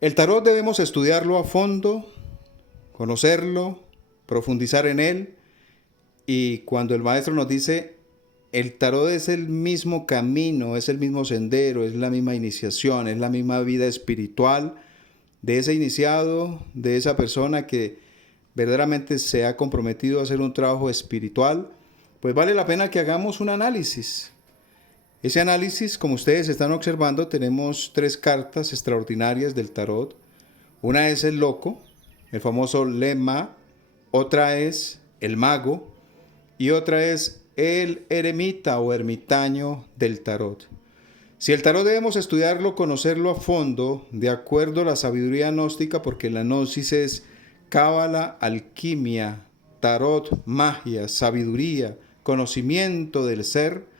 El tarot debemos estudiarlo a fondo, conocerlo, profundizar en él. Y cuando el maestro nos dice, el tarot es el mismo camino, es el mismo sendero, es la misma iniciación, es la misma vida espiritual de ese iniciado, de esa persona que verdaderamente se ha comprometido a hacer un trabajo espiritual, pues vale la pena que hagamos un análisis. Ese análisis, como ustedes están observando, tenemos 3 cartas extraordinarias del tarot. Una es el loco, el famoso lema, otra es el mago y otra es el eremita o ermitaño del tarot. Si el tarot debemos estudiarlo, conocerlo a fondo, de acuerdo a la sabiduría gnóstica, porque la gnosis es cábala, alquimia, tarot, magia, sabiduría, conocimiento del ser,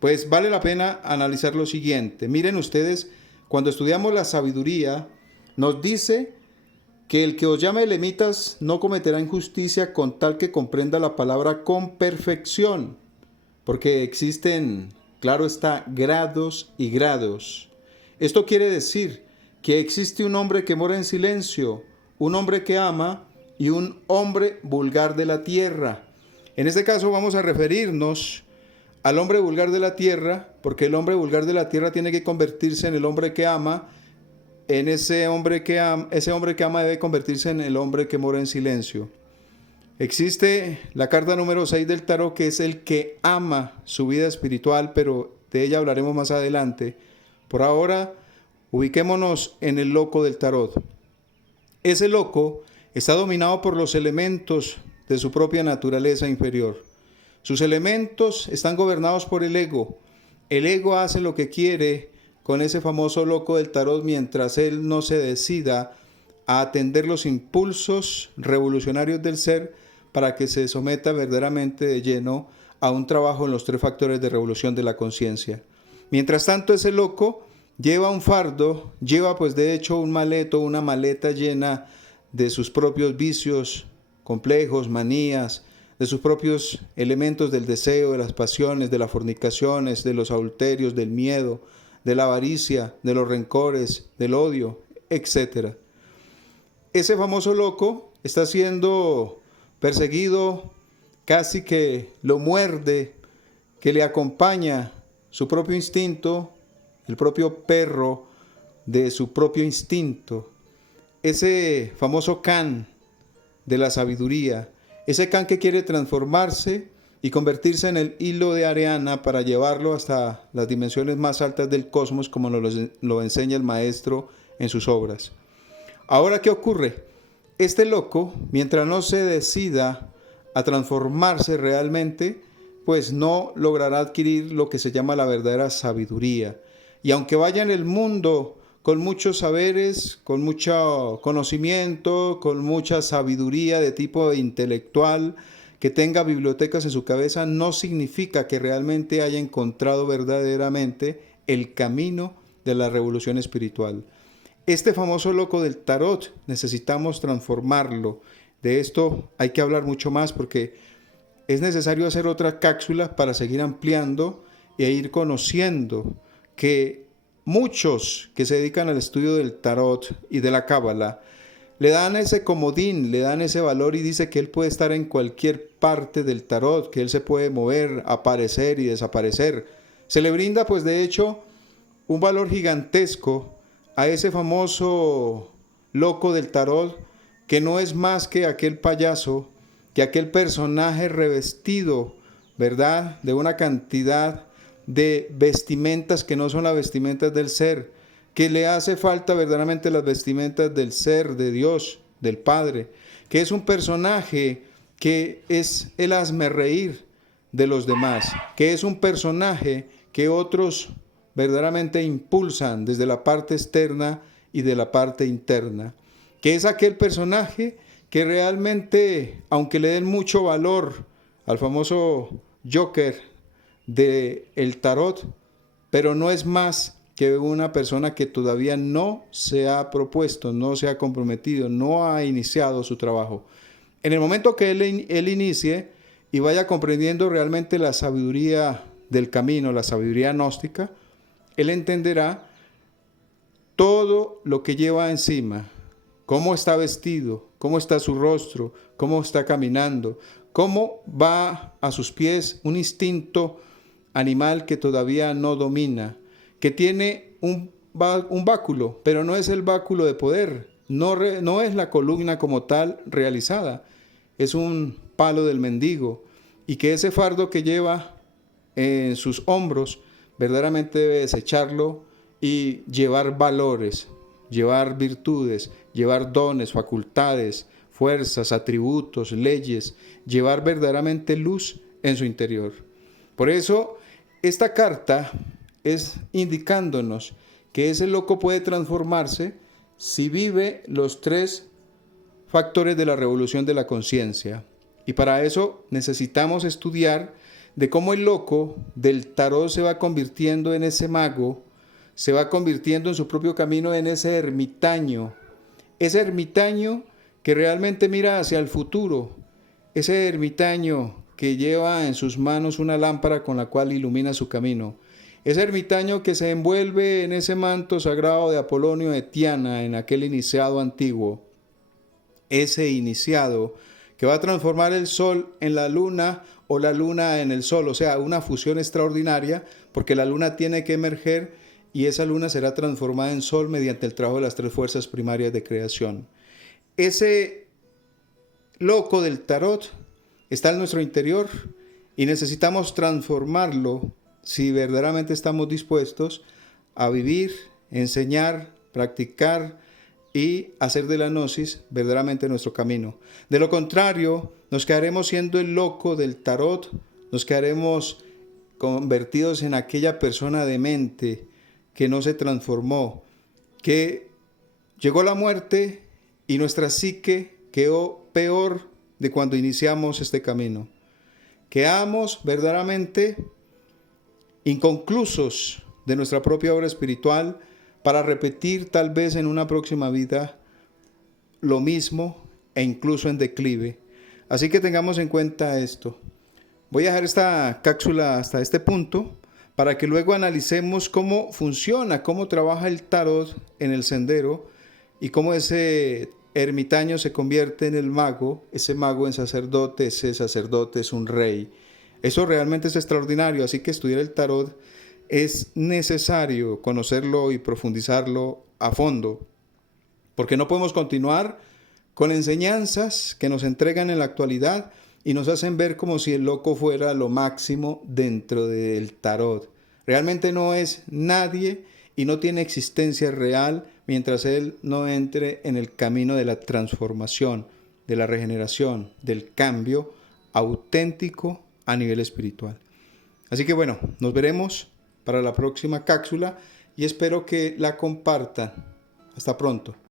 pues vale la pena analizar lo siguiente. Miren ustedes, cuando estudiamos la sabiduría, nos dice que el que os llame elemitas no cometerá injusticia con tal que comprenda la palabra con perfección, porque existen, claro está, grados y grados. Esto quiere decir que existe un hombre que mora en silencio, un hombre que ama y un hombre vulgar de la tierra. En este caso vamos a referirnos al hombre vulgar de la tierra, porque el hombre vulgar de la tierra tiene que convertirse en el hombre que ama. Ese hombre que ama debe convertirse en el hombre que mora en silencio. Existe la carta número 6 del tarot, que es el que ama su vida espiritual, pero de ella hablaremos más adelante. Por ahora, ubiquémonos en el loco del tarot. Ese loco está dominado por los elementos de su propia naturaleza inferior. Sus elementos están gobernados por el ego. El ego hace lo que quiere con ese famoso loco del tarot mientras él no se decida a atender los impulsos revolucionarios del ser para que se someta verdaderamente de lleno a un trabajo en los 3 factores de revolución de la conciencia. Mientras tanto, ese loco lleva un fardo, lleva pues de hecho un maleto, una maleta llena de sus propios vicios, complejos, manías, de sus propios elementos del deseo, de las pasiones, de las fornicaciones, de los adulterios, del miedo, de la avaricia, de los rencores, del odio, etc. Ese famoso loco está siendo perseguido, casi que lo muerde, que le acompaña su propio instinto, el propio perro de su propio instinto. Ese famoso can de la sabiduría, ese can que quiere transformarse y convertirse en el hilo de Ariana para llevarlo hasta las dimensiones más altas del cosmos, como lo enseña el maestro en sus obras. Ahora, ¿qué ocurre? Este loco, mientras no se decida a transformarse realmente, pues no logrará adquirir lo que se llama la verdadera sabiduría. Y aunque vaya en el mundo con muchos saberes, con mucho conocimiento, con mucha sabiduría de tipo intelectual, que tenga bibliotecas en su cabeza, no significa que realmente haya encontrado verdaderamente el camino de la revolución espiritual. Este famoso loco del tarot necesitamos transformarlo. De esto hay que hablar mucho más porque es necesario hacer otra cápsula para seguir ampliando e ir conociendo que muchos que se dedican al estudio del tarot y de la cábala le dan ese comodín, le dan ese valor y dice que él puede estar en cualquier parte del tarot, que él se puede mover, aparecer y desaparecer. Se le brinda pues de hecho un valor gigantesco a ese famoso loco del tarot, que no es más que aquel payaso, que aquel personaje revestido, ¿verdad?, de una cantidad de vestimentas que no son las vestimentas del ser, que le hace falta verdaderamente las vestimentas del ser, de Dios, del Padre, que es un personaje que es el hazmerreír de los demás, que es un personaje que otros verdaderamente impulsan desde la parte externa y de la parte interna, que es aquel personaje que realmente, aunque le den mucho valor al famoso Joker del tarot, pero no es más que una persona que todavía no se ha propuesto, no se ha comprometido, no ha iniciado su trabajo. En el momento que él inicie y vaya comprendiendo realmente la sabiduría del camino, la sabiduría gnóstica, él entenderá todo lo que lleva encima, cómo está vestido, cómo está su rostro, cómo está caminando, cómo va a sus pies un instinto animal que todavía no domina, que tiene un báculo, pero no es el báculo de poder, no es la columna como tal realizada, es un palo del mendigo, y que ese fardo que lleva en sus hombros verdaderamente debe desecharlo y llevar valores, llevar virtudes, llevar dones, facultades, fuerzas, atributos, leyes, llevar verdaderamente luz en su interior. Por eso, esta carta es indicándonos que ese loco puede transformarse si vive los 3 factores de la revolución de la conciencia. Y para eso necesitamos estudiar de cómo el loco del tarot se va convirtiendo en ese mago, se va convirtiendo en su propio camino en ese ermitaño que realmente mira hacia el futuro, ese ermitaño que lleva en sus manos una lámpara con la cual ilumina su camino, ese ermitaño que se envuelve en ese manto sagrado de Apolonio de Tiana, en aquel iniciado antiguo, ese iniciado que va a transformar el sol en la luna o la luna en el sol, o sea, una fusión extraordinaria, porque la luna tiene que emerger y esa luna será transformada en sol mediante el trabajo de las 3 fuerzas primarias de creación. Ese loco del tarot está en nuestro interior y necesitamos transformarlo si verdaderamente estamos dispuestos a vivir, enseñar, practicar y hacer de la gnosis verdaderamente nuestro camino. De lo contrario, nos quedaremos siendo el loco del tarot, nos quedaremos convertidos en aquella persona demente que no se transformó, que llegó la muerte y nuestra psique quedó peor de cuando iniciamos este camino. Quedamos verdaderamente inconclusos de nuestra propia obra espiritual para repetir tal vez en una próxima vida lo mismo e incluso en declive. Así que tengamos en cuenta esto. Voy a dejar esta cápsula hasta este punto para que luego analicemos cómo funciona, cómo trabaja el tarot en el sendero y cómo ese ermitaño se convierte en el mago, ese mago en sacerdote, ese sacerdote es un rey. Eso realmente es extraordinario, así que estudiar el tarot es necesario conocerlo y profundizarlo a fondo, porque no podemos continuar con enseñanzas que nos entregan en la actualidad y nos hacen ver como si el loco fuera lo máximo dentro del tarot. Realmente no es nadie y no tiene existencia real mientras él no entre en el camino de la transformación, de la regeneración, del cambio auténtico a nivel espiritual. Así que bueno, nos veremos para la próxima cápsula y espero que la compartan. Hasta pronto.